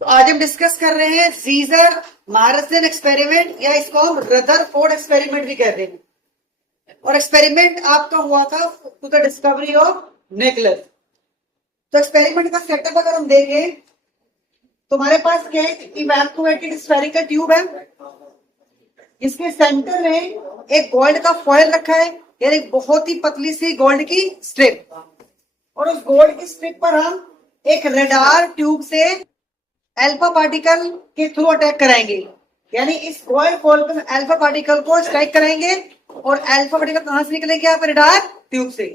तो आज हम डिस्कस कर रहे हैं सीजर मार्सन एक्सपेरिमेंट, या इसको हम रदरफोर्ड एक्सपेरिमेंट भी कहते हैं। और एक्सपेरिमेंट आपका हुआ था to the discovery of nucleus. तो एक्सपेरिमेंट का सेटअप अगर हम देखें तो हमारे पास क्या है, इवैक्यूएटेड स्फेरिकल ट्यूब है। इसके सेंटर में एक गोल्ड का फॉयल रखा है, यानी बहुत ही पतली सी गोल्ड की स्ट्रिप। और उस गोल्ड की स्ट्रिप पर हम एक रडार ट्यूब से अल्फा पार्टिकल के थ्रू अटैक कराएंगे, यानी इस गोल्ड फॉयल पर अल्फा पार्टिकल को स्ट्राइक कराएंगे। और अल्फा पार्टिकल कहां से निकलेंगे? आप रडार ट्यूब से।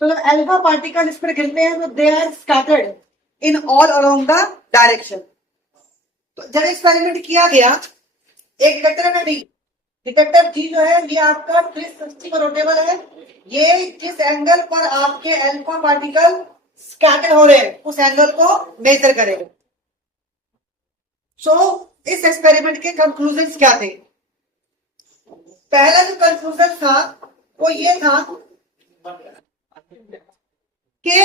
तो जब अल्फा पार्टिकल इस पर गिरते हैं तो they are scattered in all along the direction. तो जब एक्सपेरिमेंट किया गया, एक डिटेक्टर है डी, डिटेक्टर जी जो है ये आपका 360 पर रोटेबल है। ये जिस एंगल पर आपके अल्फा पार्टिकल स्कैटर हो रहे हैं उस एंगल को मेजर करेगा। सो इस एक्सपेरिमेंट के कंक्लूजन क्या थे? पहला जो कंक्लूजन था वो ये था कि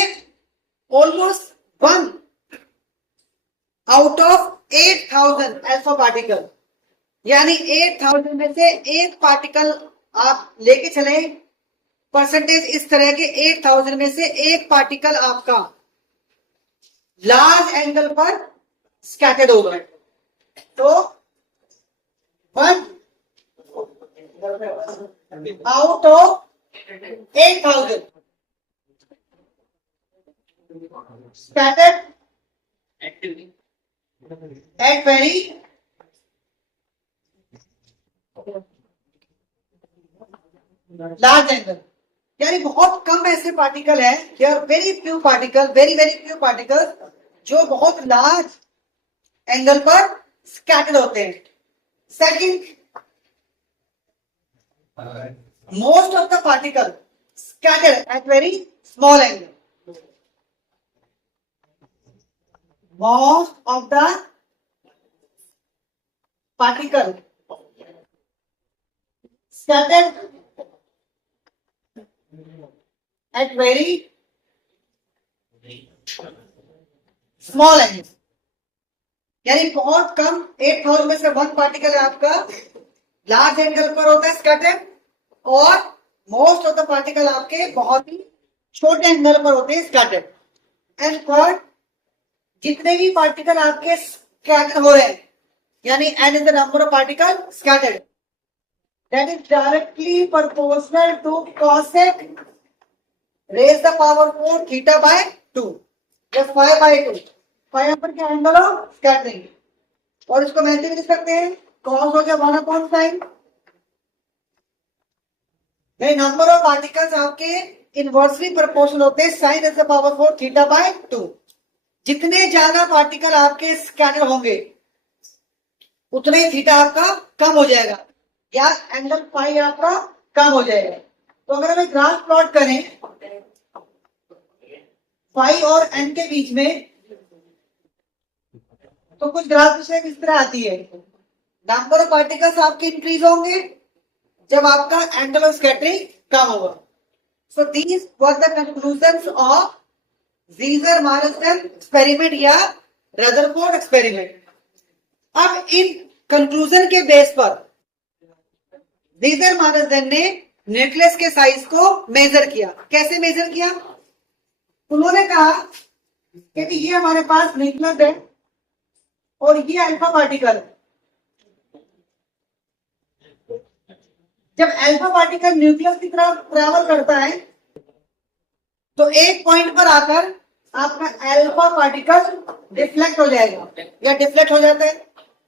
almost 1 out of 8000 alpha particle, यानी 8000 में से एक पार्टिकल आप लेके चले, परसेंटेज इस तरह के 8000 में से एक पार्टिकल आपका लार्ज एंगल पर स्कैटर्ड होगा। तो 1 out of 8000 scattered at very large angle, यानी बहुत कम ऐसे पार्टिकल है, very few particle, very very few particle जो बहुत लार्ज एंगल पर स्कैटर्ड होते हैं। Second, most of the particle scattered at very small angle. Most of the particle scattered at very small angle, यानी बहुत कम 8000 में से 1 पार्टिकल आपका लार्ज एंगल पर होता है स्कैटर्ड, और मोस्ट ऑफ द पार्टिकल आपके बहुत ही छोटे एंगल पर होते हैं स्कैटर्ड। एंड थर्ड, जितने भी पार्टिकल आपके स्कैटर हो रहे हैं, यानी n is the number of particle scattered, that is directly proportional to cosec raise the power 4 theta by 2, just 5/2। 5 पर क्या एंगल ऑफ स्कैटरिंग, और इसको हम ऐसे भी लिख सकते हैं, cos हो गया 1/sin। नंबर ऑफ पार्टिकल्स आपके इनवर्सली प्रोपोर्शनल होते हैं sin is the power 4 theta by 2। जितने ज्यादा पार्टिकल आपके स्कैटर होंगे उतने ही थीटा आपका कम हो जाएगा, या एंगल पाई आपका कम हो जाएगा। तो अगर हम एक ग्राफ प्लॉट करें पाई और एन के बीच में, तो कुछ ग्राफ शेप इस तरह आती है। नंबर ऑफ पार्टिकल्स आपके इंक्रीज होंगे जब आपका एंगल ऑफ स्कैटरिंग कम होगा। So these were the conclusions of Geiger Marsden experiment या रदरफोर्ड एक्सपेरिमेंट। अब इन कंक्लूजन के बेस पर जीजर मार्सन ने न्यूक्लियस के साइज को मेजर किया। कैसे मेजर किया? उन्होंने कहा कि ये हमारे पास न्यूक्लियस है और ये अल्फा पार्टिकल है। जब अल्फा पार्टिकल न्यूक्लियस की तरफ ट्रैवल करता है तो एक पॉइंट पर आकर आपका अल्फा पार्टिकल डिफ्लेक्ट हो जाएगा, या डिफ्लेक्ट हो जाता है,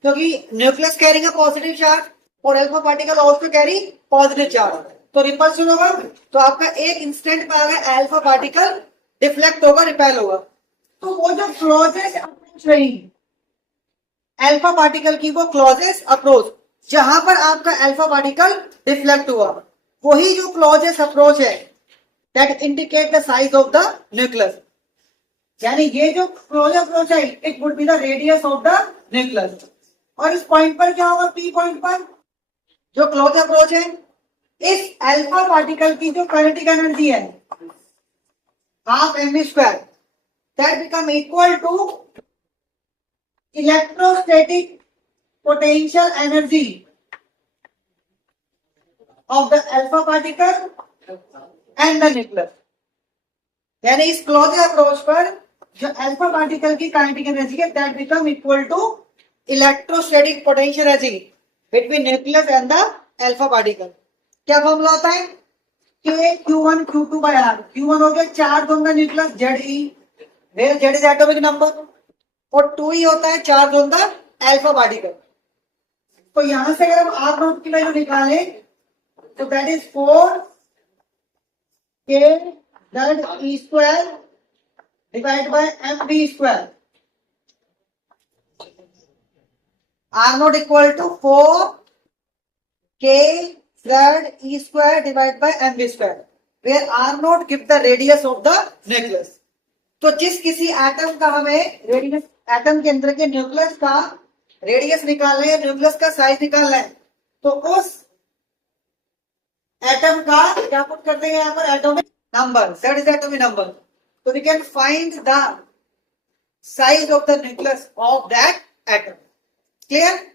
क्योंकि nucleus carrying a positive charge और alpha particle also carry positive charge, तो रिपल्शन होगा। तो आपका एक इंस्टेंट पर अगर अल्फा पार्टिकल डिफ्लेक्ट होगा, रिपेल होगा। तो वो जो क्लोजेस्ट अप्रोच रही अल्फा पार्टिकल की, वो क्लोजेस्ट अप्रोच जहां पर आपका अल्फा पार्टिकल डिफ्लेक्ट हुआ, वही जो क्लोजेस्ट अप्रोच है that indicate the size of the nucleus, यानी ये जो क्लोज अप्रोच है it would be the radius of the nucleus. और इस पॉइंट पर क्या होगा? पी पॉइंट पर जो क्लोज अप्रोच है, इस अल्फा पार्टिकल की जो काइनेटिक एनर्जी है half mv square, that become equal to electrostatic potential energy of the alpha particle and the nucleus. यानी इस क्लोज अप्रोच पर जो अल्फा पार्टिकल की काइनेटिक एनर्जी है that become equal to electrostatic potential energy between nucleus and the alpha particle. क्या formula होता है? के Q1 Q2 bye R। Q1 हो गया charge on the nucleus ZE, where Z is atomic number, और 2E होता है charge on the alpha particle. तो यहां से अगर हम R नॉट की वैल्यू निकालें तो that is 4 K Z E square divide by MV square. R naught equal to 4 K Z E square divided by MV square, where R naught give the radius of the nucleus। तो जिस किसी atom का हमें radius, atom के अंदर के nucleus का radius निकालना है, न्यूक्लियस का साइज निकालना है, तो उस एटम का क्या पुट कर देंगे यहाँ पर? Atomic number, that is atomic number. तो we can find the size of the nucleus of that atom. Clear?